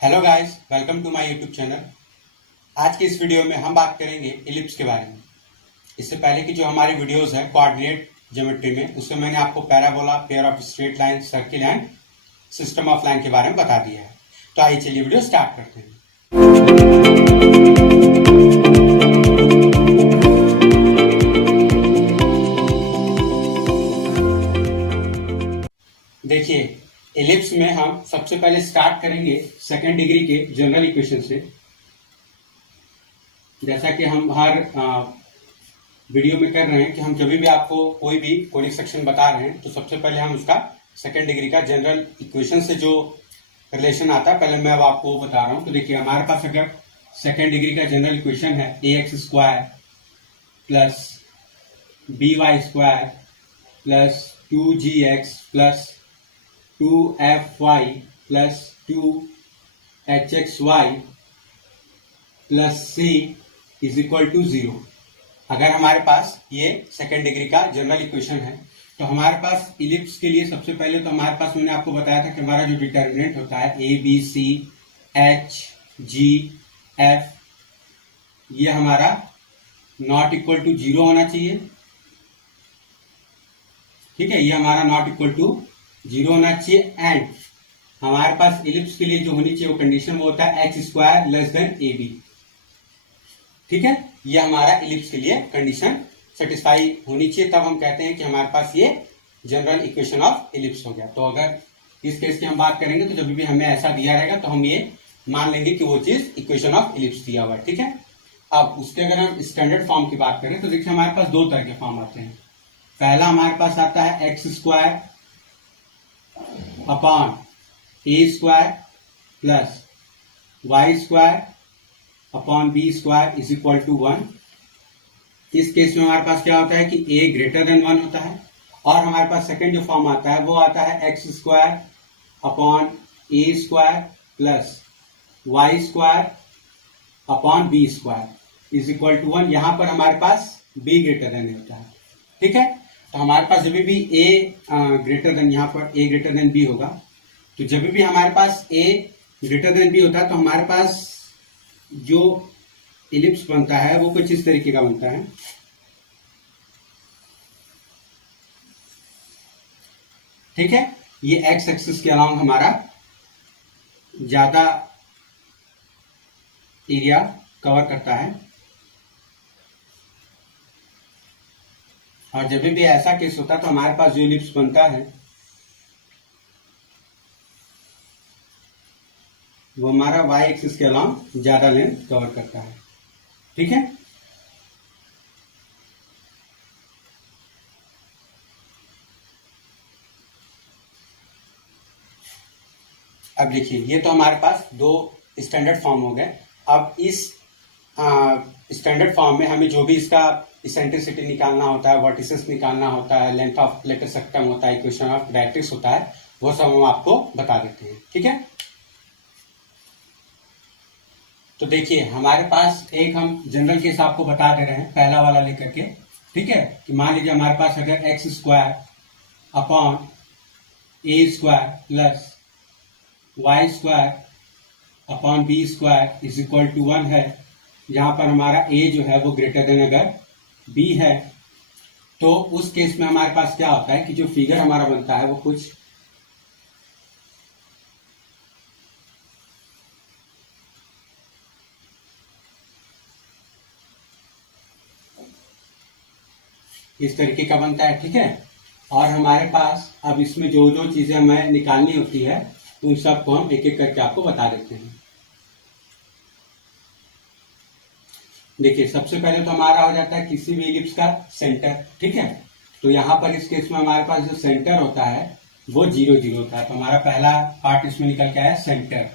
Hello guys, welcome to my YouTube channel. आज के इस वीडियो में हम बात करेंगे इलिप्स के बारे में। इससे पहले की जो हमारी वीडियोस है कोऑर्डिनेट ज्योमेट्री में, उसमें मैंने आपको parabola, pair of straight line, circle and system of line के बारे में बता दिया है। तो आइए चलिए वीडियो स्टार्ट करते हैं। देखिए, एलिप्स में हम सबसे पहले स्टार्ट करेंगे सेकेंड डिग्री के जनरल इक्वेशन से। जैसा कि हम हर वीडियो में कर रहे हैं कि हम जब भी आपको कोई भी कोनिक सेक्शन बता रहे हैं तो सबसे पहले हम उसका सेकेंड डिग्री का जनरल इक्वेशन से जो रिलेशन आता है, पहले मैं अब आपको वो बता रहा हूं। तो देखिए, हमारे पास अगर सेकेंड डिग्री का जनरल इक्वेशन है ax square plus by square plus 2gx plus 2fy plus 2hxy plus c is equal to 0। अगर हमारे पास ये सेकेंड डिग्री का जनरल इक्वेशन है तो हमारे पास इलिप्स के लिए सबसे पहले तो हमारे पास, मैंने आपको बताया था कि हमारा जो डिटर्मिनेंट होता है a b c h g f, ये हमारा नॉट इक्वल टू 0 होना चाहिए। ठीक है, ये हमारा नॉट इक्वल टू 0 होना चाहिए। एंड हमारे पास इलिप्स के लिए जो होनी चाहिए वो कंडीशन वो होता है h square less than A B. ठीक है, ये हमारा इलिप्स के लिए कंडीशन सेटिस्फाई होनी चाहिए, तब हम कहते हैं कि हमारे पास ये जनरल इक्वेशन ऑफ इलिप्स हो गया। तो अगर इस केस की हम बात करेंगे तो जब भी हमें ऐसा दिया रहेगा तो हम ये मान लेंगे कि वो चीज इक्वेशन ऑफ इलिप्स दिया हुआ है। ठीक है, अब उसके अगर हम स्टैंडर्ड फॉर्म की बात करें तो देखिए हमारे पास दो तरह के फॉर्म आते हैं। पहला हमारे पास आता है x square upon a square plus y square upon b square is equal to 1। इस केस में हमारे पास क्या होता है कि a ग्रेटर देन 1 होता है। और हमारे पास सेकंड जो फॉर्म आता है वो आता है x square upon a square plus y square upon b square is equal to 1। यहां पर हमारे पास b ग्रेटर देन होता है। ठीक है, तो हमारे पास जब भी a ग्रेटर देन, यहाँ पर a ग्रेटर देन b होगा, तो जब भी हमारे पास a ग्रेटर देन b होता है तो हमारे पास जो इलिप्स बनता है वो कुछ इस तरीके का बनता है। ठीक है, ये एक्स एक्सिस के अलावा हमारा ज्यादा एरिया कवर करता है। और जब भी ऐसा केस होता है तो हमारे पास जो इलिप्स बनता है वो हमारा y एक्सिस के अलावा ज्यादा लेंथ कवर करता है। ठीक है, अब देखिए, ये तो हमारे पास दो स्टैंडर्ड फॉर्म हो गए। अब इस स्टैंडर्ड फॉर्म में हमें जो भी इसका इसेंट्रिसिटी निकालना होता है, वर्टिसेस निकालना होता है, लेंथ ऑफ लेटर सेक्टम होता है, इक्वेशन ऑफ डायरेक्ट्रिक्स होता है, वो सब हम आपको बता देते हैं। ठीक है, तो देखिए हमारे पास एक हम जनरल केस आपको बता दे रहे हैं, पहला वाला लेकर के। ठीक है, कि मान लीजिए हमारे पास अगर x square upon a square plus y square upon b square is equal to 1 है, जहां पर हमारा a जो है वो ग्रेटर देन अगर b है, तो उस केस में हमारे पास क्या होता है कि जो फिगर हमारा बनता है वो कुछ इस तरीके का बनता है। ठीक है, और हमारे पास अब इसमें जो जो चीजें हमें निकालनी होती है उन सबको हम एक एक करके आपको बता देते हैं। देखिए, सबसे पहले तो हमारा हो जाता है किसी भी इलिप्स का सेंटर। ठीक है, तो यहां पर इस केस में हमारे पास जो सेंटर होता है वो 0 0 होता है। तो हमारा पहला पार्ट इसमें निकल के आया सेंटर।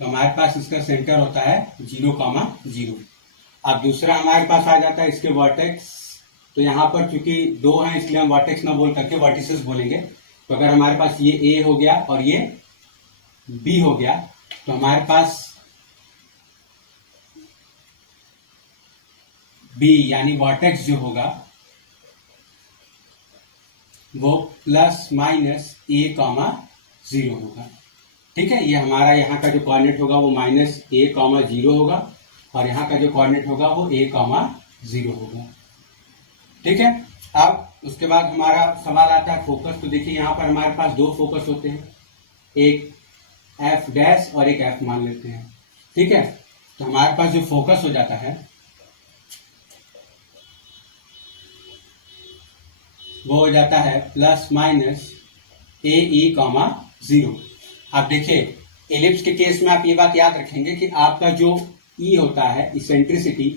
तो हमारे पास इसका सेंटर होता है 0,0। अब दूसरा हमारे पास आ जाता है इसके वर्टेक्स। तो यहाँ पर चूंकि दो हैं इसलिए हम वर्टेक्स ना बोल करके वर्टिसेस बोलेंगे। तो अगर हमारे पास ये ए हो गया और ये बी हो गया तो हमारे पास बी यानी वर्टेक्स जो होगा वो प्लस माइनस a, 0 होगा। ठीक है, ये हमारा यहाँ का जो कोऑर्डिनेट होगा वो -a,0 होगा और यहाँ का जो कोऑर्डिनेट होगा वो a,0 होगा। ठीक है, अब उसके बाद हमारा सवाल आता है फोकस। तो देखिए यहाँ पर हमारे पास दो फोकस होते हैं, एक एफ डैश और एक एफ मान लेते हैं। ठीक है, तो हमारे पास जो फोकस हो जाता है वो हो जाता है ±AE,0। अब देखिए एलिप्स के केस में आप ये बात याद रखेंगे कि आपका जो E होता है इसेंट्रिसिटी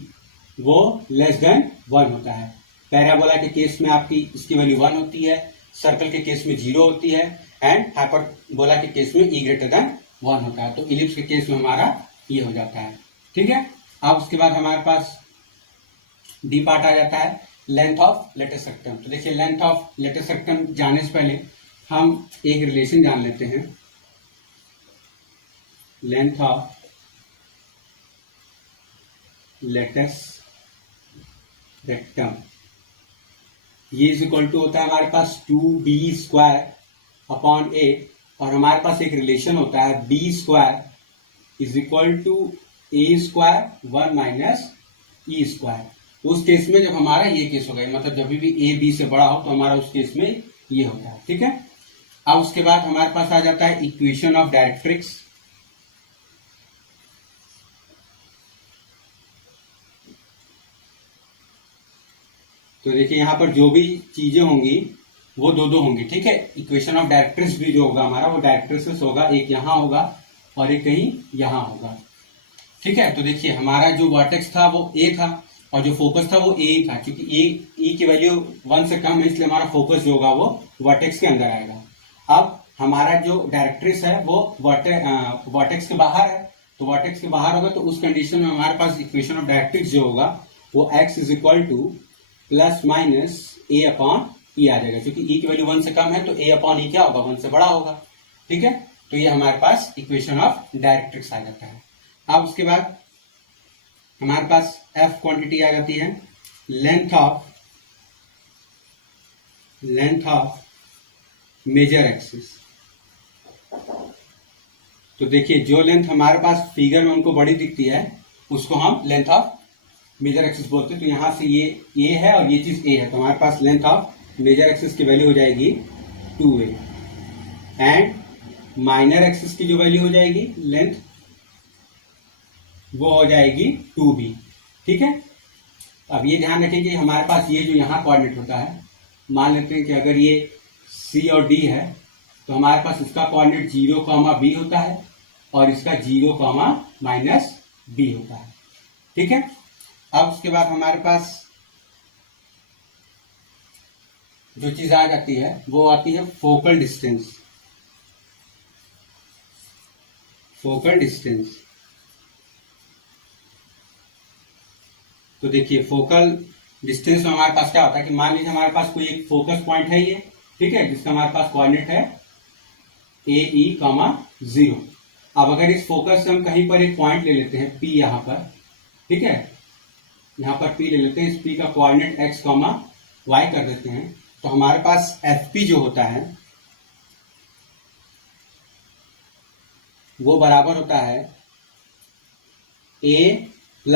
वो <1 होता है। पैराबोला के केस में आपकी इसकी वैल्यू 1 होती है, सर्कल के केस में 0 होती है एंड हाइपरबोला के केस में E > 1 होता है। तो इलिप्स के केस में हमारा ये हो जाता है। ठीक है, अब उसके बाद हमारे पास डी पार्ट आ जाता है, लेंथ ऑफ लेटेस्ट रेक्टम। तो देखिए लेंथ ऑफ लेटेस्ट रेक्टम जानने से पहले हम एक रिलेशन जान लेते हैं। लेंथ ऑफ लेटेस्ट रेक्टम ये इज इक्वल टू होता है हमारे पास 2b² / a और हमारे पास एक रिलेशन होता है b² is equal to a² 1 - e²। उस केस में जब हमारा ये केस होगा, मतलब जब भी a b से बड़ा हो तो हमारा उस केस में ये होता है। ठीक है, अब उसके बाद हमारे पास आ जाता है इक्वेशन ऑफ डायरेक्ट्रिक्स। तो देखिए यहाँ पर जो भी चीजें होंगी वो दो होंगी। ठीक है, इक्वेशन ऑफ डायरेक्ट्रिक्स भी जो होगा हमारा वो डायरेक्ट्रिक्स होगा, एक यहाँ होगा और एक कहीं यहाँ होगा। ठीक है, तो देखिए हमारा जो वर्टेक्स था वो ए था और जो फोकस था वो ए ही था, क्योंकि ए की वैल्यू 1 से कम है इसलिए हमारा फोकस जो होगा वो वर्टेक्स के अंदर आएगा। अब हमारा जो डायरेक्ट्रिक्स है वो वर्टेक्स के बाहर है, तो वर्टेक्स के बाहर होगा तो उस कंडीशन में हमारे पास इक्वेशन ऑफ डायरेक्ट्रिक्स जो होगा वो x is equal to ±a/e आ जाएगा, क्योंकि e की वैल्यू 1 से कम है तो a/e क्या होगा, 1 से बड़ा होगा। ठीक है, तो ये हमारे पास इक्वेशन ऑफ डायरेक्ट्रिक्स आ जाता है। अब उसके बाद हमारे पास f क्वांटिटी आ जाती है लेंथ ऑफ मेजर एक्सिस। तो देखिए जो लेंथ हमारे पास फिगर में हमको बड़ी दिखती है उसको हम लेंथ ऑफ मेजर एक्सिस बोलते हैं। तो यहां से ये a है और ये चीज a है, तो हमारे पास लेंथ ऑफ मेजर एक्सिस की वैल्यू हो जाएगी 2a एंड माइनर एक्सिस की जो वैल्यू हो जाएगी लेंथ वो हो जाएगी 2b। ठीक है, अब ये ध्यान रखें कि हमारे पास ये जो यहाँ कोऑर्डिनेट होता है, मान लेते हैं कि अगर ये c और d है तो हमारे पास इसका कोऑर्डिनेट 0, b होता है और इसका 0, -b होता है। ठीक है, अब उसके बाद हमारे पास जो चीज आ जाती है वो आती है फोकल डिस्टेंस। तो देखिए फोकल डिस्टेंस में हमारे पास क्या होता है कि मान लीजिए हमारे पास कोई एक फोकस पॉइंट है ये, ठीक है, जिसका हमारे पास कोऑर्डिनेट है AE,0। अब अगर इस फोकस से हम कहीं पर एक पॉइंट ले लेते हैं P यहाँ पर, ठीक है, यहाँ पर P ले लेते हैं, इस P का कोऑर्डिनेट x, y कर देते हैं, तो हमारे पास FP जो होता है वो बराबर होता है A +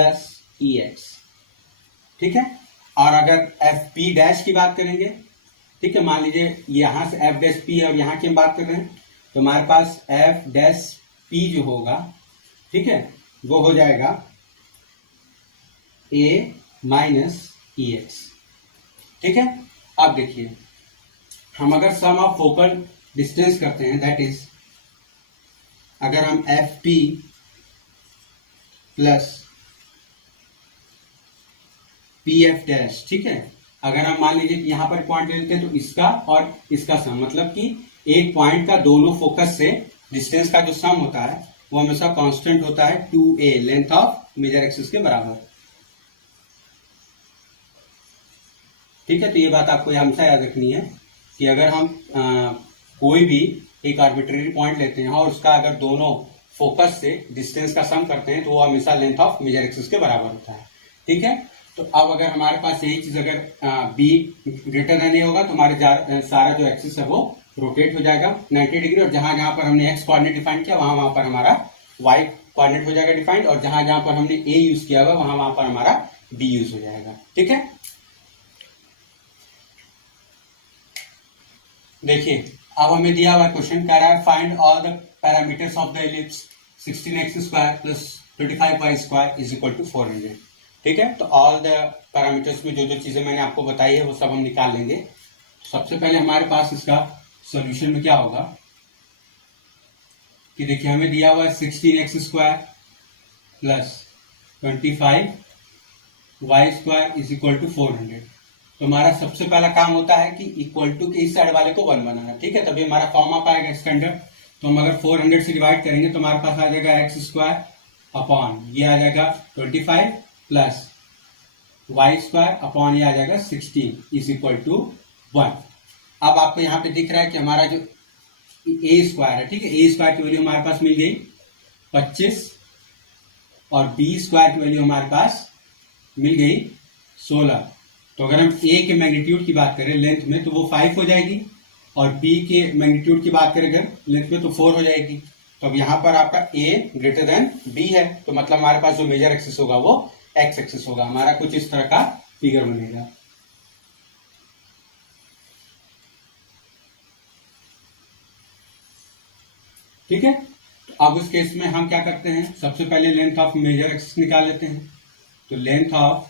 EX। ठीक है, और अगर FP डैश की बात करेंगे, ठीक है, मान लीजिए यहां से F डैश P है और यहां की हम बात कर रहे हैं, तो हमारे पास F डैश P जो होगा, ठीक है, वो हो जाएगा A - EX। ठीक है, अब देखिए हम अगर सम ऑफ फोकल डिस्टेंस करते हैं, दैट इज अगर हम FP प्लस PF डैश, ठीक है, अगर हम मान लीजिए कि यहां पर पॉइंट ले लेते हैं तो इसका और इसका सम, मतलब कि एक पॉइंट का दोनों फोकस से डिस्टेंस का जो सम होता है वो हमेशा कांस्टेंट होता है 2a, length of major axis के बराबर। ठीक है, तो ये बात आपको हमेशा याद रखनी है कि अगर हम कोई भी एक आर्बिट्रेरी पॉइंट लेते हैं और उसका अगर दोनों फोकस से डिस्टेंस का सम करते हैं तो वो हमेशा लेंथ ऑफ मेजर एक्सिस के बराबर होता है। ठीक है, तो अब अगर हमारे पास यही चीज अगर b ग्रेटर देन ए होगा तो हमारे सारा जो एक्सिस है वो रोटेट हो जाएगा 90 डिग्री, और जहां जहां पर हमने एक्स कोऑर्डिनेट डिफाइन किया वहां वहां पर हमारा वाई कोऑर्डिनेट हो जाएगा डिफाइंड, और जहां जहां पर हमने ए यूज किया हुआ वहां वहां पर हमारा बी यूज हो जाएगा। ठीक है, देखिए अब हमें दिया हुआ क्वेश्चन कह रहा है find all the parameters of the ellipse 16x square plus 25y square is equal to 400। ठीक है, तो ऑल द पैरामीटर्स में जो जो चीजें मैंने आपको बताई है वो सब हम निकाल लेंगे। सबसे पहले हमारे पास इसका सॉल्यूशन में क्या होगा कि देखिए हमें दिया हुआ है 16x square plus 25y square is equal to 400। तो हमारा सबसे पहला काम होता है कि इक्वल टू के इस साइड वाले को 1 बनाना। ठीक है, तभी हमारा फॉर्म आ पाएगा स्टैंडर्ड। तो हम अगर 400 से डिवाइड करेंगे तो हमारे पास आ जाएगा एक्स स्क्वायर अपॉन ये आ जाएगा 25 प्लस वाई स्क्वायर अपॉन ये आ जाएगा 16 इज इक्वल टू 1। अब आपको यहाँ पे दिख रहा है कि हमारा जो ए स्क्वायर है, ठीक है, ए स्क्वायर की वैल्यू हमारे पास मिल गई 25 और बी स्क्वायर की वैल्यू हमारे पास मिल गई 16। तो अगर हम ए के मैग्नीट्यूड की बात करें लेंथ में तो वो 5 हो जाएगी, और बी के मैग्नीट्यूड की बात करें अगर लेंथ में तो 4 हो जाएगी। तो अब यहाँ पर आपका ए ग्रेटर देन बी है, तो मतलब हमारे पास जो मेजर एक्सिस होगा वो एक्स एक्सिस होगा। हमारा कुछ इस तरह का फिगर बनेगा। ठीक है, तो अब उस केस में हम क्या करते हैं, सबसे पहले लेंथ ऑफ मेजर एक्सिस निकाल लेते हैं। तो लेंथ ऑफ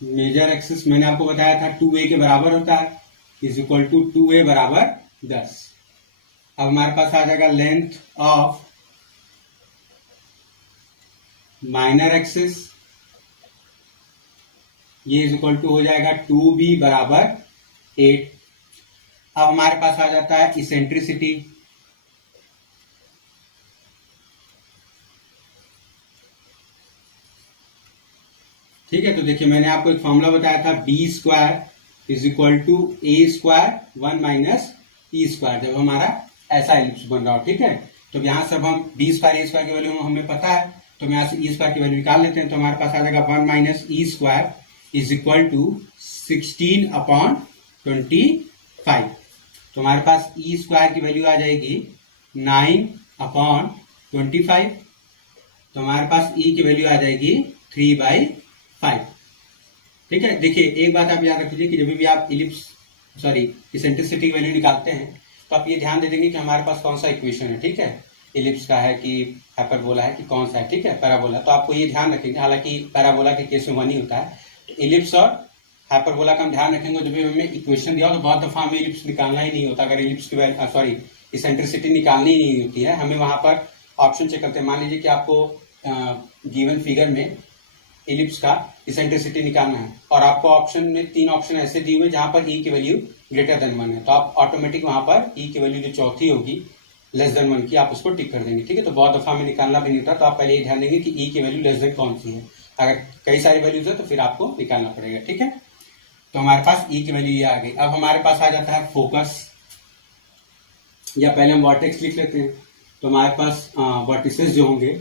मेजर एक्सिस मैंने आपको बताया था 2a के बराबर होता है, इज इक्वल टू 2a बराबर 10। अब हमारे पास आ जाएगा लेंथ ऑफ माइनर एक्सिस, ये इज इक्वल टू हो जाएगा 2b बराबर 8। अब हमारे पास आ जाता है इसेंट्रिसिटी, ठीक है। तो देखिए मैंने आपको एक फॉर्मूला बताया था b square is equal to a square 1 minus e square, जब हमारा ऐसा एलिप्स बन रहा हो। ठीक है, तो यहां सब हम बी स्क्वायर ए स्क्वायर की वैल्यू हमें पता है, तो हम यहां से ई स्क्वायर की वैल्यू निकाल लेते हैं। तो हमारे पास आ जाएगा 1 minus e square is equal to 16 upon 25। तो हमारे पास ई स्क्वायर की वैल्यू आ जाएगी 9 अपॉन 25। तो हमारे पास ई की वैल्यू आ जाएगी 3/5। ठीक है, देखिए एक बात आप याद रखिए कि जब भी आप इसेंट्रिसिटी की वैल्यू निकालते हैं तो आप ये ध्यान दे देंगे कि हमारे पास कौन सा इक्वेशन है। ठीक है, इलिप्स का है कि हाइपरबोला है कि कौन सा है। ठीक है, पैराबोला, तो आपको ये ध्यान रखेंगे। हालांकि पैराबोला के केस में 1 ही होता है, तो इलिप्स और हाइपरबोला का हम ध्यान रखेंगे। जब भी हमें इक्वेशन दिया हो तो बहुत दफा हमें इलिप्स निकालना ही नहीं होता। अगर इलिप्स की इसेंट्रिसिटी निकालनी ही नहीं होती है, हमें वहां पर ऑप्शन चेक करते हैं। मान लीजिए कि आपको गिवन फिगर में इलिप्स का इसेंट्रिसिटी निकालना है और आपको ऑप्शन में 3 ऑप्शन ऐसे दिए हुए जहां पर ई की वैल्यू ग्रेटर देन 1 है, तो आप ऑटोमेटिक वहां पर ई की वैल्यू जो चौथी होगी लेस देन 1 की, आप उसको टिक कर देंगे। ठीक है, तो बहुत दफा में निकालना भी नहीं होता, तो आप पहले ये ध्यान देंगे कि ई की वैल्यू लेस देन कौन सी है। अगर कई सारी वैल्यूज है तो फिर आपको निकालना पड़ेगा। ठीक है, तो हमारे पास ई की वैल्यू ये आ गई। अब हमारे पास आ जाता है फोकस, या पहले हम वर्टेक्स लिख लेते हैं। तो हमारे पास वर्टिसेस जो होंगे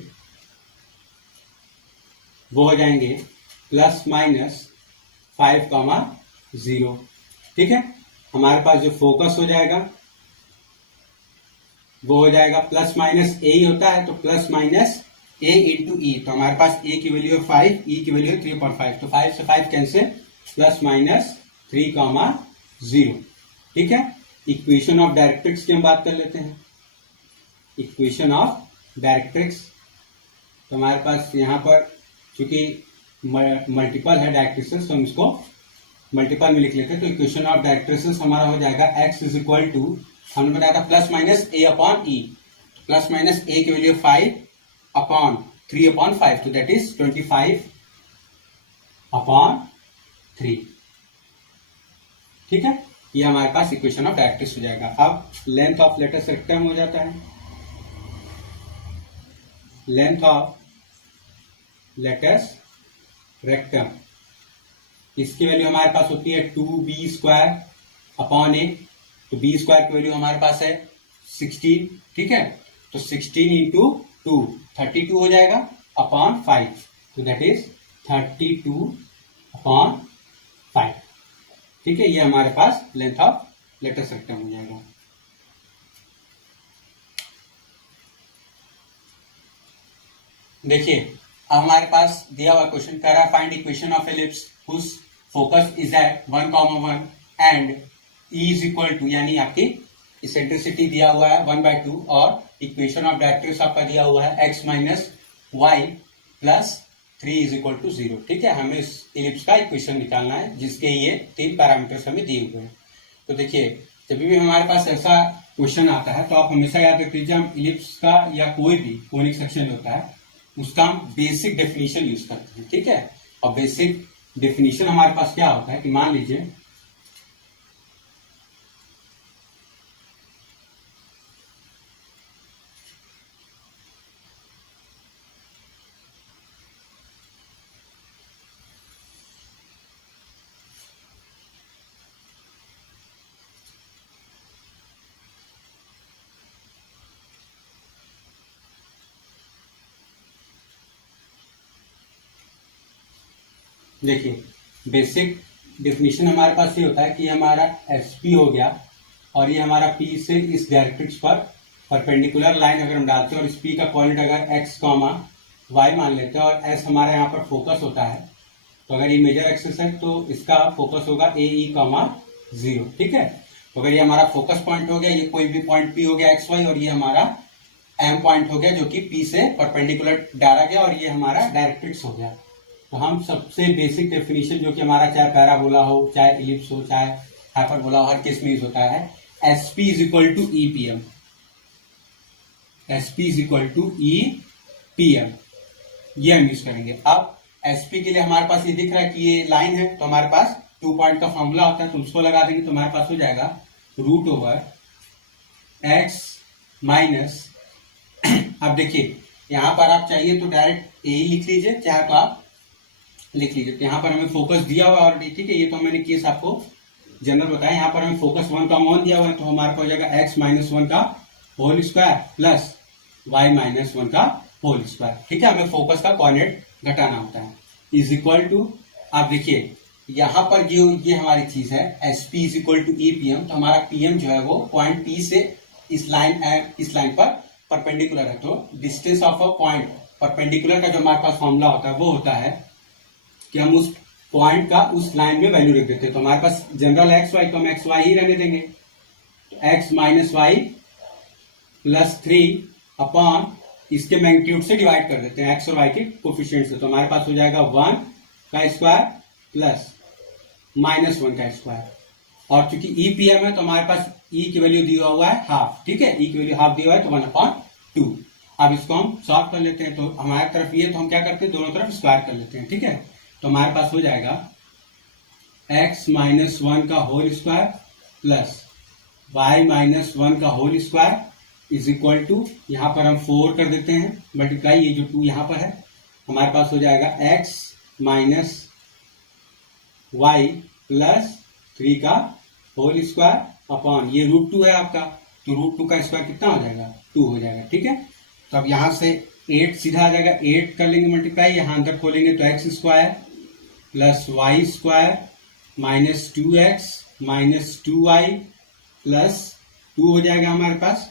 वो हो जाएंगे प्लस माइनस 5,0। ठीक है, हमारे पास जो फोकस हो जाएगा वो हो जाएगा प्लस माइनस ए ही होता है, तो प्लस माइनस ए इंटू ई। तो हमारे पास ए की वैल्यू है 5, ई की वैल्यू है 3.5, तो 5 से 5 कैंसिल, प्लस माइनस 3,0। ठीक है, इक्वेशन ऑफ डायरेक्ट्रिक्स की हम बात कर लेते हैं। इक्वेशन ऑफ डायरेक्ट्रिक्स, तो हमारे पास यहाँ पर चूंकि मल्टीपल है डायरेक्ट्रिसेस तो हम इसको मल्टीपल में लिख लेते हैं। तो इक्वेशन ऑफ डायरेक्ट्रिसेस हमारा हो जाएगा x इज इक्वल टू, हमने बताया था प्लस माइनस ए अपॉन ई। प्लस माइनस ए की वैल्यू 5 अपॉन 3/5, तो दैट इज 25 अपॉन 3। ठीक है, ये हमारे पास इक्वेशन ऑफ डायरेक्ट्रिक्स हो जाएगा। अब लेंथ ऑफ लेटस रेक्टम हो जाता है। लेंथ ऑफ लेटस रेक्टम, इसकी वैल्यू हमारे पास होती है 2b स्क्वायर अपॉन ए। तो b स्क्वायर की वैल्यू हमारे पास है 16। ठीक है, तो 16 इंटू 2 32 हो जाएगा अपॉन 5, तो दैट इज 32 अपॉन 5। ठीक है, ये हमारे पास लेंथ ऑफ लेटेस्ट रेक्टम हो जाएगा। देखिए अब हमारे पास दिया हुआ क्वेश्चन कह रहा है find equation of ellipse whose focus is at 1,1 and e is equal to, यानी आपकी इसेंट्रिसिटी दिया हुआ है 1/2 और इक्वेशन ऑफ डायरेक्ट्रिक्स आपका दिया हुआ है x minus y plus 3 is equal to 0। ठीक है, हमें इस एलिप्स का इक्वेशन निकालना है जिसके ये 3 पैरामीटर्स हमें दिए हुए हैं। तो देखिए जब भी हमारे पास ऐसा क्वेश्चन आता है तो आप हमेशा याद रख लीजिए, हम इलिप्स का या कोई भी कोनिक सेक्शन होता है उसका हम बेसिक डेफिनेशन यूज करते हैं। ठीक है, और बेसिक डेफिनेशन हमारे पास क्या होता है कि मान लीजिए देखिए बेसिक डेफिनेशन हमारे पास ये होता है कि हमारा एस पी हो गया और ये हमारा पी से इस डायरेक्ट्रिक्स पर परपेंडिकुलर लाइन अगर हम डालते हैं और इस पी का पॉइंट अगर एक्स कॉमा वाई मान लेते हैं और एस हमारा यहाँ पर फोकस होता है, तो अगर ये मेजर एक्सिस है तो इसका फोकस होगा ए ई कॉमा 0। ठीक है, तो अगर ये हमारा फोकस पॉइंट हो गया, ये कोई भी पॉइंट पी हो गया एक्स वाई, और ये हमारा एम पॉइंट हो गया जो कि पी से परपेंडिकुलर डाला गया, और ये हमारा डायरेक्ट्रिक्स हो गया। तो हम सबसे बेसिक डेफिनेशन जो कि हमारा चाहे पैराबोला हो, चाहे इलिप्स हो, चाहे हाइपरबोला हो, हर केस में यूज होता है S P is equal to E P M. S P is equal to E P M, ये हम यूज करेंगे। अब एस पी के लिए हमारे पास ये दिख रहा है कि ये लाइन है, तो हमारे पास 2 पॉइंट का फॉर्मूला होता है, तो उसको लगा देंगे तो हमारे पास हो जाएगा रूट ओवर एक्स माइनस अब देखिए यहां पर आप चाहिए तो डायरेक्ट ए ही लिख लीजिए, चाहे तो आप लिख लीजिए। तो यहाँ पर हमें फोकस दिया हुआ है ऑलरेडी। ठीक है, ये तो मैंने केस आपको जनरल बताया। यहाँ पर हमें फोकस 1,1 दिया हुआ है, तो हमारे पास हो जाएगा x माइनस 1 का whole square plus y minus 1 का होल स्क्वायर। ठीक है, हमें फोकस का कोऑर्डिनेट घटाना होता है, इज इक्वल टू, आप देखिए यहाँ पर ये हमारी चीज है S P is equal to E P M. तो हमारा पीएम जो है वो पॉइंट पी से इस लाइन पर परपेंडिकुलर है, तो distance of a point perpendicular का जो हमारे पास फॉर्मूला होता है वो होता है कि हम उस पॉइंट का उस लाइन में वैल्यू रख देते हैं। तो हमारे पास जनरल एक्स वाई, तो हम एक्स वाई ही रहने देंगे, तो x minus y plus 3 upon इसके मैग्नीट्यूड से डिवाइड कर देते हैं, एक्स और वाई के कोफिशिएंट से। तो हमारे पास हो जाएगा 1 का स्क्वायर प्लस माइनस 1 का स्क्वायर, और चूंकि ई पी एम है तो हमारे पास ई की वैल्यू दिया हुआ है हाफ। ठीक है, ई की वैल्यू हाफ दिया हुआ है तो 1/2। अब इसको हम सॉल्व कर लेते हैं, तो हमारी तरफ ये, तो हम क्या करते हैं दोनों तरफ स्क्वायर कर लेते हैं। ठीक है, तो हमारे पास हो जाएगा x माइनस 1 का whole square plus y minus 1 का whole square is equal to, यहां पर हम 4 कर देते हैं मल्टीप्लाई, ये जो 2 यहां पर है, हमारे पास हो जाएगा x माइनस वाई प्लस 3 का होल स्क्वायर अपॉन ये √2 है आपका, तो √2 का स्क्वायर कितना हो जाएगा 2 हो जाएगा। ठीक है, तो अब यहां से 8 सीधा आ जाएगा, 8 कर लेंगे मल्टीप्लाई, यहां अंदर खोलेंगे तो x square plus y square minus 2x minus 2y plus 2 हो जाएगा हमारे पास,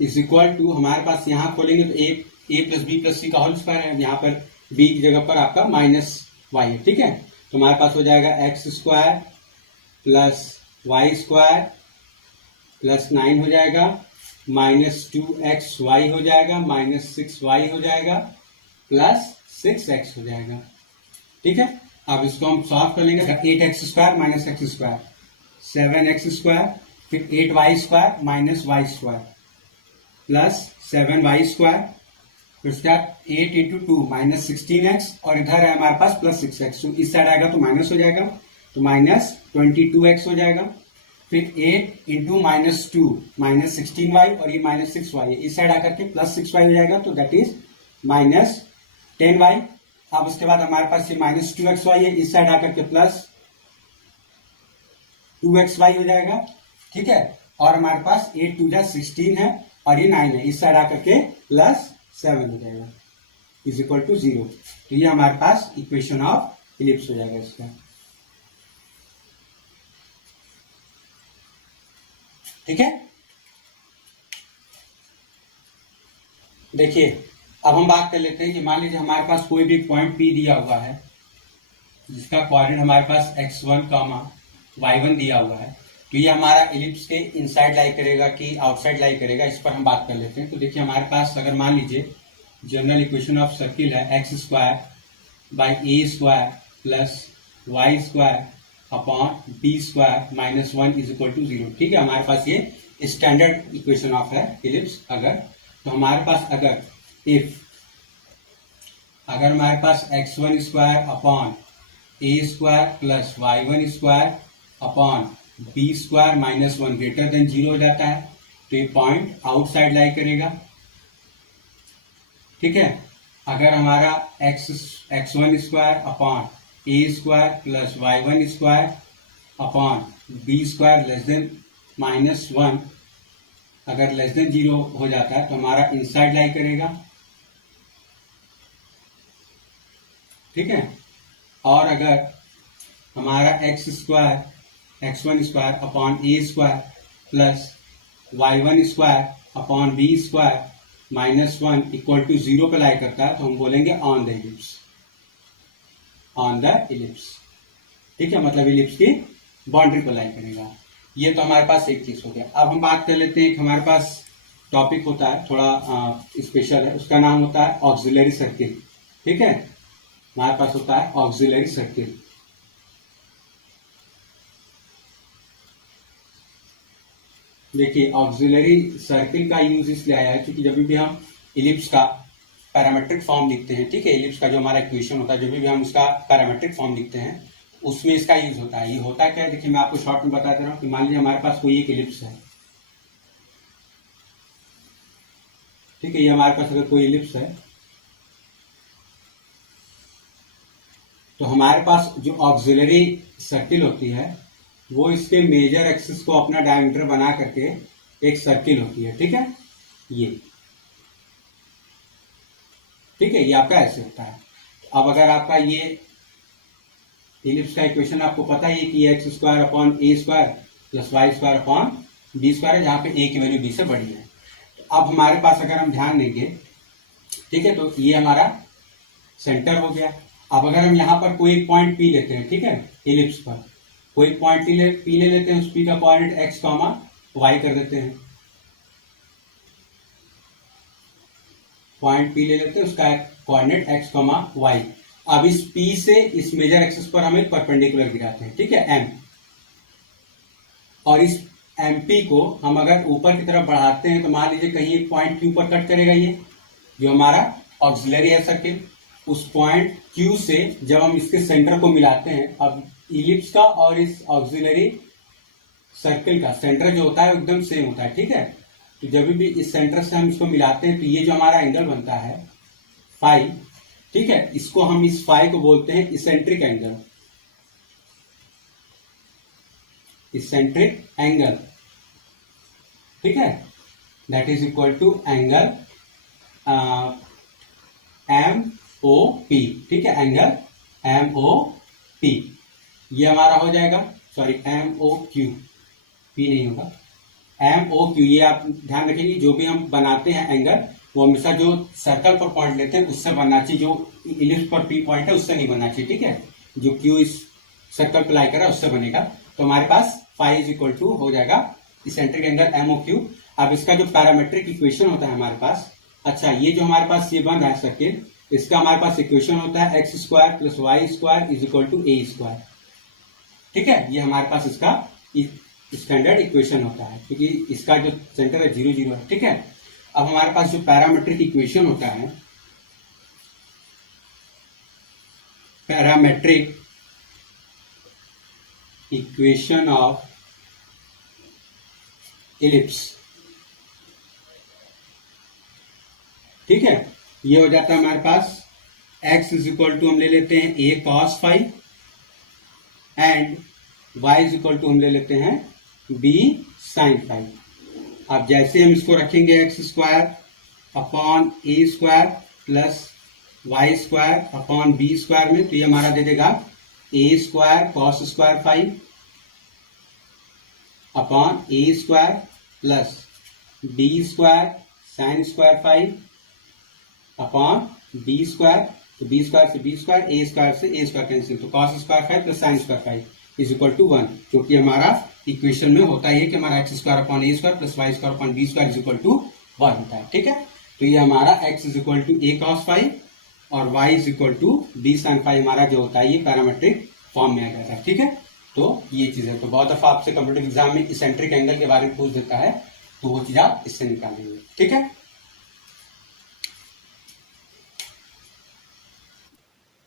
इज इक्वल टू, हमारे पास यहां खोलेंगे तो a प्लस बी प्लस सी का होल स्क्वायर है, यहाँ पर b की जगह पर आपका माइनस y है। ठीक है, तो हमारे पास हो जाएगा x square plus y square plus 9 हो जाएगा, माइनस 2xy हो जाएगा, माइनस 6y हो जाएगा, प्लस 6x हो जाएगा। ठीक है, अब इसको हम सॉल्व कर लेंगे, 8x square minus x square 7x square, फिर 8y square minus y square plus 7y square, फिर उसके बाद 8 इंटू 2 माइनस 16x, और इधर है हमारे पास प्लस 6x, तो इस साइड आएगा तो माइनस हो जाएगा, तो माइनस 22x हो जाएगा, फिर 8 इंटू माइनस 2 माइनस 16y, और ये माइनस 6y है, इस साइड आकर के प्लस 6y हो जाएगा, तो दैट इज माइनस 10y। अब उसके बाद हमारे पास ये माइनस 2xy है, इस साइड आकर के प्लस 2xy हो जाएगा। ठीक है, और हमारे पास 8 2 16 है, और ये 9 है, इस साइड आकर के प्लस 7 हो जाएगा, इज इक्वल टू 0। तो ये हमारे पास इक्वेशन ऑफ इलिप्स हो जाएगा इसका। ठीक है। देखिए अब हम बात कर लेते हैं कि मान लीजिए हमारे पास कोई भी पॉइंट P दिया हुआ है जिसका कोऑर्डिनेट हमारे पास x1, y1 दिया हुआ है, तो ये हमारा एलिप्स के इनसाइड लाई करेगा कि आउटसाइड लाई करेगा, इस पर हम बात कर लेते हैं। तो देखिए हमारे पास अगर मान लीजिए जनरल इक्वेशन ऑफ सर्किल है x square by a square plus y square upon b square minus 1 is equal to 0। ठीक है, हमारे पास ये स्टैंडर्ड इक्वेशन ऑफ है एलिप्स। अगर तो हमारे पास अगर हमारे पास x1 square upon a square plus y1 square upon b square minus 1 greater than 0 हो जाता है, तो ये पॉइंट आउटसाइड लाई करेगा। ठीक है, अगर हमारा x1 square upon a square plus y1 square upon b square less than minus 1 अगर लेस देन 0 हो जाता है तो हमारा इनसाइड लाई करेगा। ठीक है, और अगर हमारा x1 square upon a square plus y1 square upon b square minus 1 equal to 0 पे लाई करता है तो हम बोलेंगे ऑन द इलिप्स। ठीक है, मतलब इलिप्स की बाउंड्री पर लाई करेगा। ये तो हमारे पास एक चीज हो गया। अब हम बात कर लेते हैं, हमारे पास टॉपिक होता है थोड़ा स्पेशल है, उसका नाम होता है ऑक्सिलरी सर्किल। ठीक है, हमारे पास होता है ऑक्सिलरी सर्किल। देखिए ऑक्सिलरी सर्किल का यूज इसलिए आया है क्योंकि जब भी हम इलिप्स का पैरामेट्रिक फॉर्म लिखते हैं, ठीक है, इलिप्स का जो हमारा इक्वेशन होता है, जब भी हम उसका पैरामेट्रिक फॉर्म लिखते हैं उसमें इसका यूज होता है। ये होता क्या है, देखिए मैं आपको शॉर्ट में बता दे रहा हूँ कि मान लीजिए हमारे पास कोई एक इलिप्स है। ठीक है, ये हमारे पास अगर कोई इलिप्स है तो हमारे पास जो ऑक्सिलरी सर्किल होती है वो इसके मेजर एक्सिस को अपना डायमीटर बना करके एक सर्किल होती है। ठीक है, ये ठीक है, ये आपका ऐसे होता है। अब अगर आपका ये इलिप्स का इक्वेशन आपको पता ही है कि x square upon a square plus y square upon b square है, जहां पे ए की वैल्यू बी से बड़ी है। तो अब हमारे पास अगर हम ध्यान देंगे, ठीक है, तो ये हमारा सेंटर हो गया। अब अगर हम यहाँ पर कोई एक पॉइंट पी लेते हैं, ठीक है, इलिप्स पर कोई पॉइंट पी ले लेते हैं, उस पी का कोऑर्डिनेट एक्स कॉमा वाई कर देते हैं। पॉइंट पी ले लेते हैं, उसका कोऑर्डिनेट एक्स कॉमा वाई। अब इस पी से इस मेजर एक्सिस पर हम एक परपेंडिकुलर गिराते हैं, ठीक है, एम, और इस एमपी को हम अगर ऊपर की तरफ बढ़ाते हैं तो मान लीजिए कहीं एक पॉइंट क्यू पर कट करेगा, ये जो हमारा ऑक्सिलरी है सर्किल। उस पॉइंट क्यू से जब हम इसके सेंटर को मिलाते हैं, अब इलिप्स का और इस ऑक्सिलरी सर्किल का सेंटर जो होता है एकदम सेम होता है। ठीक है, तो जब भी इस सेंटर से हम इसको मिलाते हैं तो ये जो हमारा एंगल बनता है फाई, ठीक है, इसको हम इस फाई को बोलते हैं इसेंट्रिक एंगल। इसेंट्रिक एंगल, ठीक है, that is equal to angle M O P. ठीक है, एंगल एम ओ पी ये हमारा हो जाएगा, sorry M O Q, P नहीं होगा, एम ओ क्यू। ये आप ध्यान रखेंगे, जो भी हम बनाते हैं एंगल वो हमेशा जो सर्कल पर पॉइंट लेते हैं उससे बनना चाहिए, जो इलिप्स पर पी पॉइंट है उससे नहीं बनना चाहिए। ठीक है, जो क्यू इस सर्कल पर लाई कर रहा है उससे बनेगा। तो हमारे पास फाई इज इक्वल टू हो जाएगा eccentric angle M O Q. अब इसका जो पैरामेट्रिक इक्वेशन होता है हमारे पास, अच्छा ये जो हमारे पास ये बन रहा है सर्किल, इसका हमारे पास इक्वेशन होता है x square plus y square is equal to a square. ठीक है, ये हमारे पास इसका स्टैंडर्ड इक्वेशन होता है क्योंकि इसका जो सेंटर है 0 0 है। ठीक है, अब हमारे पास जो पैरामेट्रिक इक्वेशन होता है, पैरामेट्रिक इक्वेशन ऑफ इलिप्स, ठीक है, ये हो जाता है हमारे पास x इज इक्वल टू हम ले लेते हैं a cos phi and y is equal to हम ले लेते हैं b sin फाई। अब जैसे हम इसको रखेंगे x square upon a square plus y square upon b square में, तो ये हमारा दे देगा a square cos square phi upon a square plus D square sine square 5 upon b square, तो बी स्क्वायर से बी स्क्वायर, ए स्क्वायर से a square cancel, तो cos square 5 plus sine square 5 is equal to 1, क्योंकि हमारा equation में होता है कि हमारा x square upon a square plus y square upon b square is equal to 1 होता है। ठीक है, तो ये हमारा x is equal to a cos 5 और y is equal to b sine 5 हमारा जो होता है ये पैरामेट्रिक फॉर्म में आ जाता है। ठीक है, तो ये चीज है। तो बहुत दफा आपसे कंप्यूटर एग्जाम में इसेंट्रिक एंगल के बारे में पूछ देता है, तो वो चीज आप इससे निकालेंगे। ठीक है,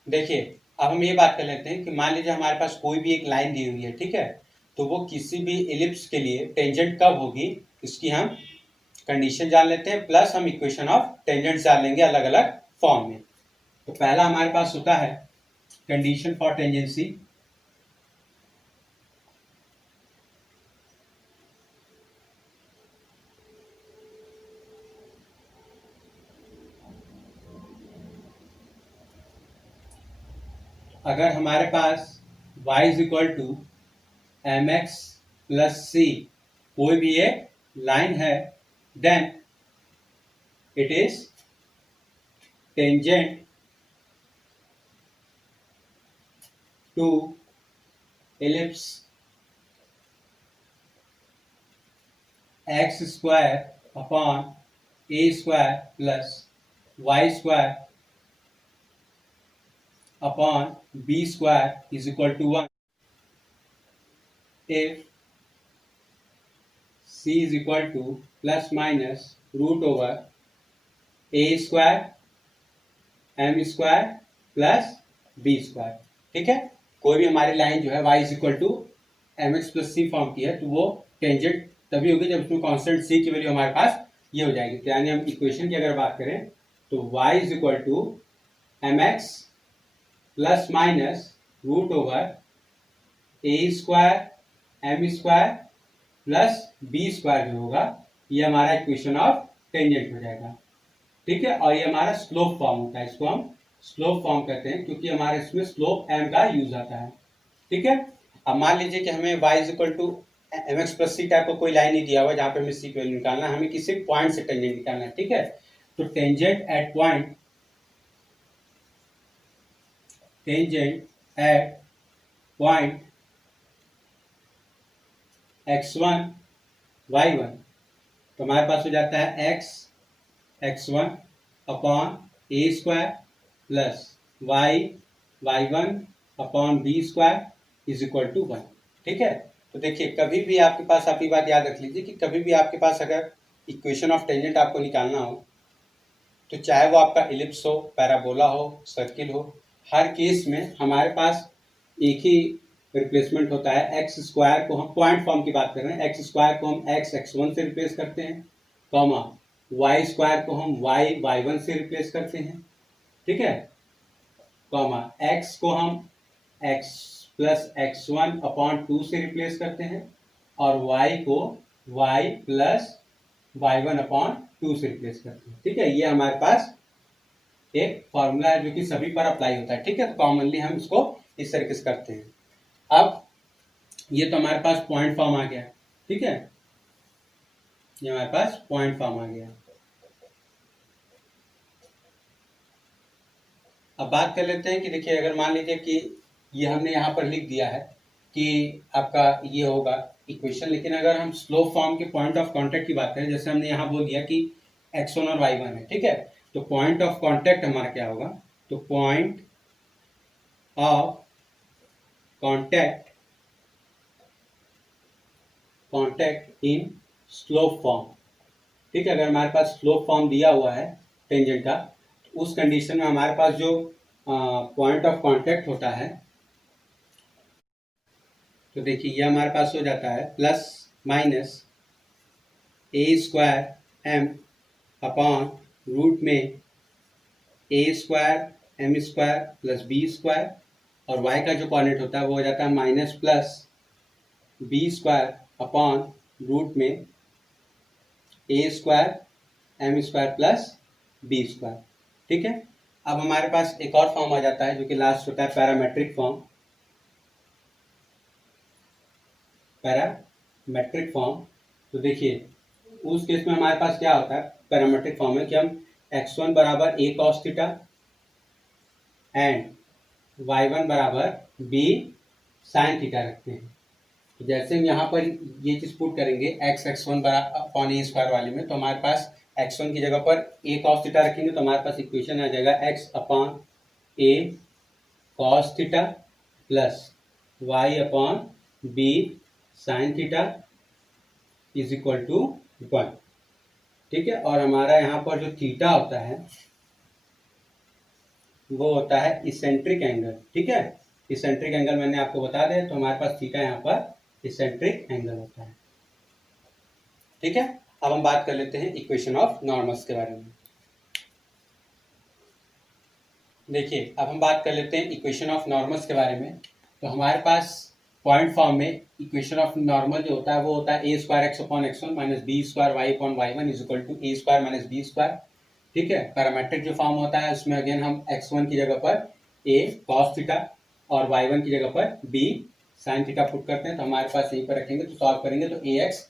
देखिए अब हम ये बात कर लेते हैं कि मान लीजिए हमारे पास कोई भी एक लाइन दी हुई है। ठीक है, तो वो किसी भी एलिप्स के लिए टेंजेंट कब होगी इसकी हम कंडीशन जान लेते हैं, प्लस हम इक्वेशन ऑफ टेंजेंट जान लेंगे अलग अलग फॉर्म में। तो पहला हमारे पास होता है कंडीशन फॉर टेंजेंसी। अगर हमारे पास y is equal to m x plus c कोई भी एक लाइन है, then it is tangent to ellipse x square upon a square plus y square upon b square is equal to 1 if c is equal to plus minus root over a square m square plus b square। ठीक है, कोई भी हमारी line जो है y is equal to mx plus c form की है, तो वो टेंजेंट तभी होगी जब उसमें कांस्टेंट c की वैल्यू हमारे पास ये हो जाएगी। तो यानी हम इक्वेशन की अगर बात करें तो y is equal to mx plus minus root over a square m square plus b square जो होगा ये हमारा इक्वेशन ऑफ टेंजेंट हो जाएगा। ठीक है, और ये हमारा स्लोप फॉर्म होता है, इसको हम स्लोप फॉर्म कहते हैं क्योंकि हमारे इसमें स्लोप एम का यूज आता है। ठीक है, अब मान लीजिए कि हमें y is equal to m x plus c type का कोई लाइन नहीं दिया हुआ जहाँ पे हमें सी की वैल्यू निकालना है, हमें किसी पॉइंट से टेंजेंट निकालना है। ठीक है, तो tangent at point x1 y1, तो हमारे पास हो जाता है x1 upon a square plus y1 upon b square is equal to 1। ठीक है, तो देखिए कभी भी आपके पास, आप ये बात याद रख लीजिए कि कभी भी आपके पास अगर इक्वेशन ऑफ टेंजेंट आपको निकालना हो, तो चाहे वो आपका इलिप्स हो, पैराबोला हो, सर्किल हो, हर केस में हमारे पास एक ही रिप्लेसमेंट होता है। एक्स स्क्वायर को हम पॉइंट फॉर्म की बात कर रहे हैं, एक्स स्क्वायर को हम x1 से रिप्लेस करते हैं, कॉमा वाई स्क्वायर को हम y1 से रिप्लेस करते हैं। ठीक है, कॉमा x को हम x प्लस x1 अपॉन 2 से रिप्लेस करते हैं और y को y प्लस y1 अपॉन 2 से रिप्लेस करते हैं। ठीक है, ये हमारे पास एक फॉर्मूला है जो कि सभी पर अप्लाई होता है। ठीक है, तो कॉमनली हम इसको इस तरीके से करते हैं। अब ये तो हमारे पास पॉइंट फॉर्म आ गया। ठीक है, ये हमारे पास पॉइंट फॉर्म आ गया। अब बात कर लेते हैं कि देखिए अगर मान लीजिए कि ये हमने यहाँ पर लिख दिया है कि आपका ये होगा इक्वेशन, लेकिन अगर हम स्लोप फॉर्म के पॉइंट ऑफ कांटेक्ट की बात करें, जैसे हमने यहाँ बोल दिया कि x1 और y1 है। ठीक है, तो पॉइंट ऑफ कांटेक्ट हमारा क्या होगा, तो point of contact in slope form. ठीक है, अगर हमारे पास स्लोप फॉर्म दिया हुआ है टेंजेंट का, तो उस कंडीशन में हमारे पास जो पॉइंट ऑफ कांटेक्ट होता है, तो देखिए ये हमारे पास हो जाता है plus minus a square m upon root में a square m square plus b square, और y का जो कोऑर्डिनेट होता है वो हो जाता है minus plus b square upon root में a square m square plus b square. ठीक है, अब हमारे पास एक और फॉर्म आ जाता है जो कि लास्ट होता है पैरामेट्रिक फॉर्म। पैरामेट्रिक फॉर्म, तो देखिए उस केस में हमारे पास क्या होता है, पैरामीट्रिक फॉर्म है कि हम x1 बराबर a cos theta and y1 बराबर b sin थीटा रखते हैं। तो जैसे हम यहाँ पर ये चीज पुट करेंगे x1 अपॉन a स्क्वायर वाले में, तो हमारे पास x1 की जगह पर a cos थीटा रखेंगे तो हमारे पास इक्वेशन आ जाएगा x अपॉन a cos theta plus y upon b sin theta is equal to 1। ठीक है, और हमारा यहाँ पर जो थीटा होता है वो होता है इसेंट्रिक एंगल। ठीक है, इसेंट्रिक एंगल मैंने आपको बता दिया, तो हमारे पास थीटा यहाँ पर इसेंट्रिक एंगल होता है। ठीक है, अब हम बात कर लेते हैं इक्वेशन ऑफ नॉर्मल्स के बारे में। देखिए, अब हम बात कर लेते हैं इक्वेशन ऑफ नॉर्मल्स के बारे में। तो हमारे पास पॉइंट फॉर्म में इक्वेशन ऑफ नॉर्मल जो होता है वो होता है a square x upon x one minus b square y upon y one is equal to a square minus b square. ठीक है, पैरामेट्रिक जो फॉर्म होता है उसमें अगेन हम x1 की जगह पर a cos थीटा और y1 की जगह पर b sin थीटा पुट करते हैं। तो हमारे पास यहीं पर रखेंगे, तो सॉल्व करेंगे तो ax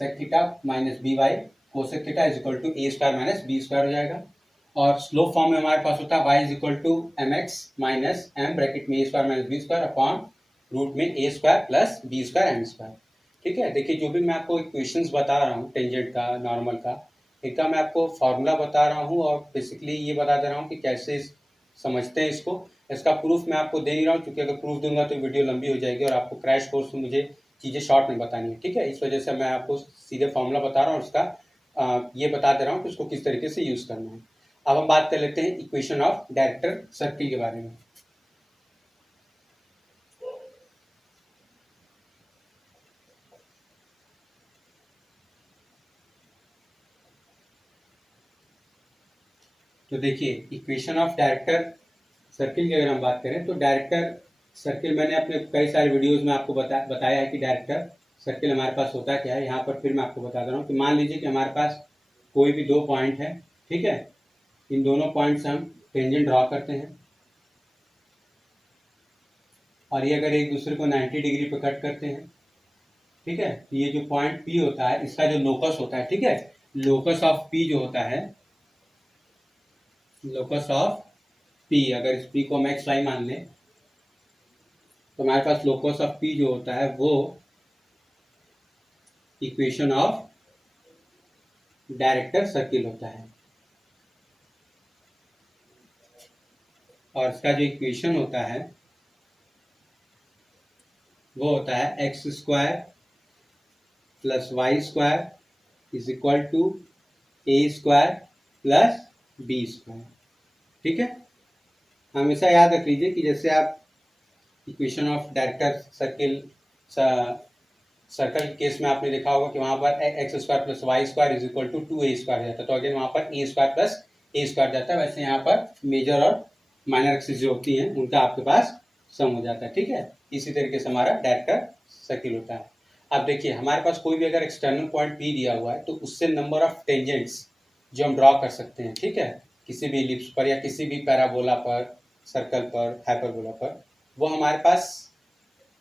sec theta minus by cosec theta is equal to a square minus b square हो जाएगा। और स्लोप फॉर्म में हमारे पास होता है y is equal to mx minus m bracket में a square minus b square upon root में a square plus b square m square. ठीक है, देखिए जो भी मैं आपको इक्वेशंस बता रहा हूँ टेंजेंट का नॉर्मल का, इनका मैं आपको फॉर्मूला बता रहा हूँ और बेसिकली ये बता दे रहा हूँ कि कैसे समझते हैं इसको। इसका प्रूफ मैं आपको दे नहीं रहा हूँ क्योंकि अगर प्रूफ दूंगा तो वीडियो लंबी हो जाएगी और आपको क्रैश कोर्स में मुझे चीज़ें शॉर्ट में बतानी है। ठीक है, इस वजह से मैं आपको सीधे फॉर्मूला बता रहा हूँ और उसका ये बता दे रहा हूँ कि उसको किस तरीके से यूज़ करना है। अब हम बात कर लेते हैं इक्वेशन ऑफ डायरेक्टर सर्किल के बारे में। तो देखिए, इक्वेशन ऑफ डायरेक्टर सर्किल की अगर हम बात करें तो डायरेक्टर सर्किल मैंने अपने कई सारे वीडियोस में आपको बताया है कि डायरेक्टर सर्किल हमारे पास होता क्या है। यहाँ पर फिर मैं आपको बता दे रहा हूँ कि मान लीजिए कि हमारे पास कोई भी दो पॉइंट है। ठीक है, इन दोनों पॉइंट से हम टेंजेंट ड्रॉ करते हैं और ये अगर एक दूसरे को 90 डिग्री पे कट करते हैं। ठीक है, तो ये जो पॉइंट P होता है इसका जो लोकस होता है, ठीक है, लोकस ऑफ P जो होता है, लोकस ऑफ P, अगर इस P को हम एक्स वाई मान लें तो हमारे पास लोकस ऑफ P जो होता है वो इक्वेशन ऑफ डायरेक्टर सर्किल होता है। और इसका जो इक्वेशन होता है वो होता है x square plus y square is equal to a square plus b square. ठीक है, हमेशा याद रख लीजिए कि जैसे आप equation of director circle case में आपने देखा होगा कि वहां पर x square plus y square is equal to 2a square जाता है, तो अगेन वहां पर a square plus a square जाता है। वैसे यहाँ पर मेजर और माइनर एक्सिस जो होती हैं उनका आपके पास सम हो जाता है। ठीक है, इसी तरीके से हमारा डायरेक्टर सर्किल होता है। अब देखिए, हमारे पास कोई भी अगर एक्सटर्नल पॉइंट P दिया हुआ है तो उससे नंबर ऑफ टेंजेंट्स जो हम ड्रॉ कर सकते हैं, ठीक है, किसी भी इलिप्स पर या किसी भी पैराबोला पर, सर्कल पर, हाइपरबोला पर, वो हमारे पास,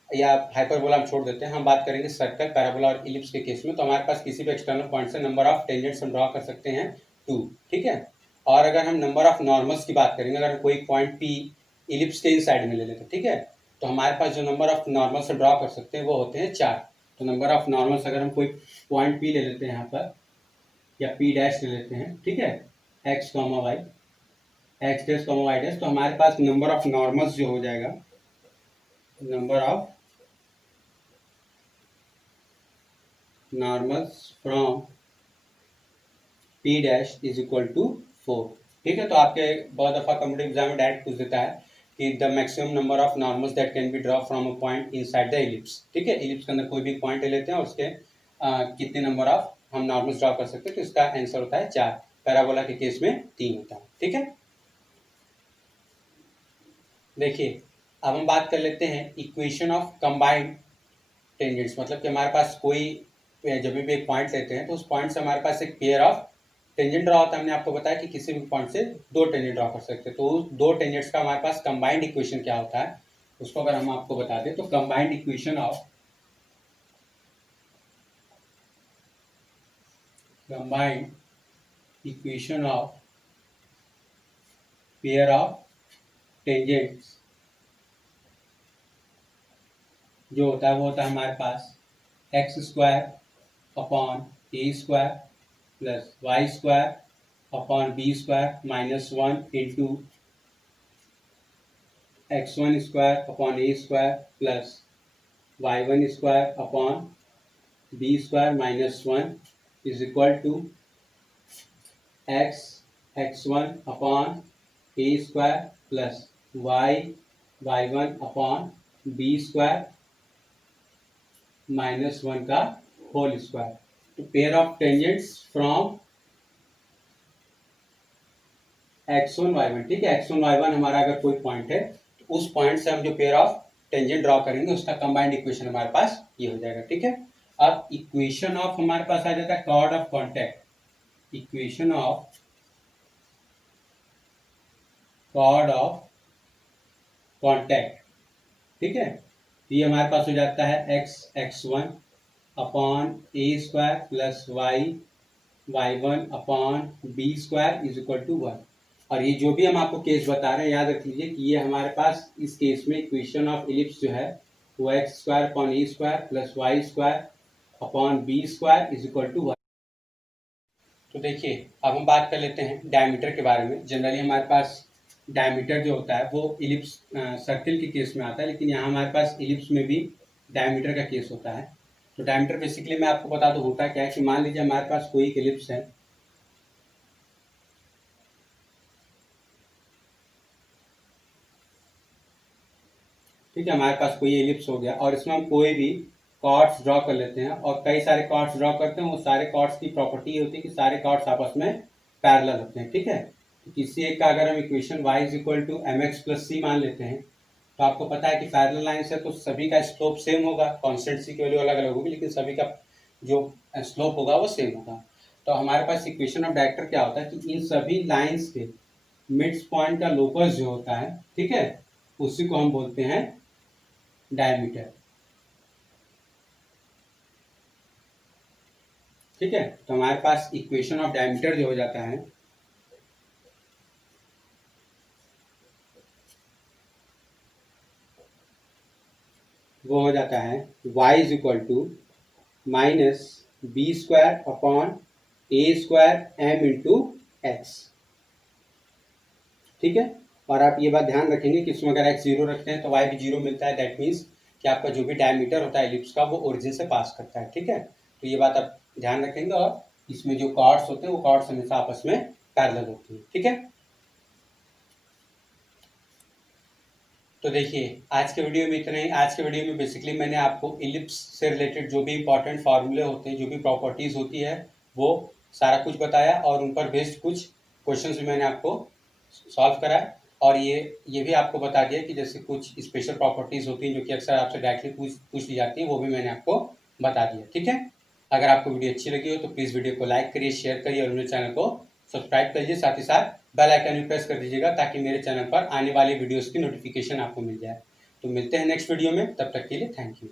या हाइपरबोला हम छोड़ देते हैं, हम बात करेंगे सर्कल, पैराबोला और इलिप्स के केस में। तो हमारे पास किसी भी एक्सटर्नल पॉइंट से नंबर ऑफ टेंजेंट्स हम ड्रॉ कर सकते हैं 2। ठीक है, और अगर हम नंबर ऑफ नॉर्मल्स की बात करेंगे, अगर कोई पॉइंट P इलिप्स के इन साइड में ले लेते हैं, ठीक है, तो हमारे पास जो नंबर ऑफ नॉर्मल्स ड्रॉ कर सकते हैं वो होते हैं 4। तो नंबर ऑफ नॉर्मल्स अगर हम कोई पॉइंट P ले लेते हैं यहाँ पर, या P डैश ले लेते हैं, ठीक है, x comma y, x dash comma y dash, तो हमारे पास नंबर ऑफ नॉर्मल्स जो हो जाएगा, number of normals from P dash is equal to 4। ठीक है, तो आपके बहुत दफ़ा कॉम्पिटिटिव एग्जाम में डायरेक्ट पूछ देता है कि the maximum number of normals that can be draw from a point inside the ellipse. ठीक है, इलिप्स के अंदर कोई भी पॉइंट ले लेते हैं और उसके कितने नंबर ऑफ हम नॉर्मल्स ड्रॉ कर सकते हैं, तो इसका आंसर होता है 4। पैराबोला के केस में 3 होता है। ठीक है, देखिए अब हम बात कर लेते हैं इक्वेशन ऑफ कंबाइंड टेंजेंट्स। मतलब कि हमारे पास कोई जब भी एक पॉइंट लेते हैं तो उस पॉइंट से हमारे पास एक पेयर ऑफ टेंजेंट ड्रॉ होता है। हमने आपको बताया कि किसी भी पॉइंट से 2 टेंजेंट ड्रॉ कर सकते हैं। तो उस 2 टेंजेंट्स का हमारे पास कंबाइंड इक्वेशन क्या होता है, उसको अगर हम आपको बता दें तो combined equation of combined equation of pair of tangents जो होता है वो होता है हमारे पास x square upon a square plus y square upon b square minus 1 into x1 square upon a square plus y1 square upon b square minus 1 is equal to x1 upon a square plus y1 upon b square minus 1 का whole square. तो pair of tangents from x1 y1, ठीक है, x1 y1 हमारा अगर कोई point है तो उस पॉइंट से हम जो पेयर ऑफ टेंजेंट ड्रॉ करेंगे उसका कंबाइंड इक्वेशन हमारे पास ये हो जाएगा, ठीक है। अब इक्वेशन ऑफ हमारे पास आ जाता है chord of contact, equation of chord of contact, ठीक है। तो ये हमारे पास हो जाता है x1 upon a square plus y1 upon b square is equal to 1। और ये जो भी हम आपको केस बता रहे हैं याद रख लीजिए कि ये हमारे पास इस केस में इक्वेशन ऑफ इलिप्स जो है वो x square upon a square plus y square upon b square is equal to 1। तो देखिए अब हम बात कर लेते हैं डायमीटर के बारे में। जनरली हमारे पास डायमीटर जो होता है वो इलिप्स सर्किल के केस में आता है, लेकिन यहाँ हमारे पास इलिप्स में भी डायमीटर का केस होता है। तो डायमीटर बेसिकली मैं आपको बता दूं होता क्या है कि मान लीजिए हमारे पास कोई एक इलिप्स है, ठीक है, हमारे पास कोई एलिप्स हो गया और इसमें हम कोई भी कॉर्ड्स ड्रॉ कर लेते हैं और कई सारे कॉर्ड्स ड्रॉ करते हैं। वो सारे कॉर्ड्स की प्रॉपर्टी होती है कि सारे कॉर्ड्स आपस में पैरेलल होते हैं, ठीक है। तो किसी एक का अगर हम equation y is equal to m x plus c मान लेते हैं तो आपको पता है कि पैरेलल लाइन्स है तो सभी का स्लोप सेम होगा, कॉन्स्टेंट सी की वैल्यू अलग अलग होगी लेकिन सभी का जो स्लोप होगा वो सेम होगा। तो हमारे पास इक्वेशन ऑफ डायरेक्टर क्या होता है कि इन सभी लाइन्स के मिड्स पॉइंट का लोकस जो होता है, ठीक है, उसी को हम बोलते हैं डायमीटर, ठीक है। तो हमारे पास इक्वेशन ऑफ डायमीटर जो हो जाता है वो हो जाता है y is equal to minus b square upon a square m into x, ठीक है। और आप ये बात ध्यान रखेंगे कि इसमें अगर x 0 रखते हैं तो y भी 0 मिलता है। दैट मीन्स कि आपका जो भी डायमीटर होता है एलिप्स का वो ओरिजिन से पास करता है, ठीक है। तो ये बात आप ध्यान रखेंगे और इसमें जो कॉर्ड्स होते हैं वो कॉर्ड्स हमेशा आपस में पैरेलल होते हैं, ठीक है। तो देखिए आज के वीडियो में इतना ही। आज के वीडियो में बेसिकली मैंने आपको इलिप्स से रिलेटेड जो भी इंपॉर्टेंट फार्मूले होते हैं, जो भी प्रॉपर्टीज होती है वो सारा कुछ बताया और उन पर बेस्ड कुछ क्वेश्चंस भी मैंने आपको सॉल्व कराया। और ये भी आपको बता दिया कि जैसे कुछ स्पेशल प्रॉपर्टीज होती हैं जो कि अक्सर आपसे डायरेक्टली पूछ ली जाती है, वो भी मैंने आपको बता दिया, ठीक है। अगर आपको वीडियो अच्छी लगी हो तो प्लीज़ वीडियो को लाइक करिए, शेयर करिए और मेरे चैनल को सब्सक्राइब करिए। साथ ही साथ बेल आइकन भी प्रेस कर दीजिएगा ताकि मेरे चैनल पर आने वाली वीडियोस की नोटिफिकेशन आपको मिल जाए। तो मिलते हैं नेक्स्ट वीडियो में, तब तक के लिए थैंक यू।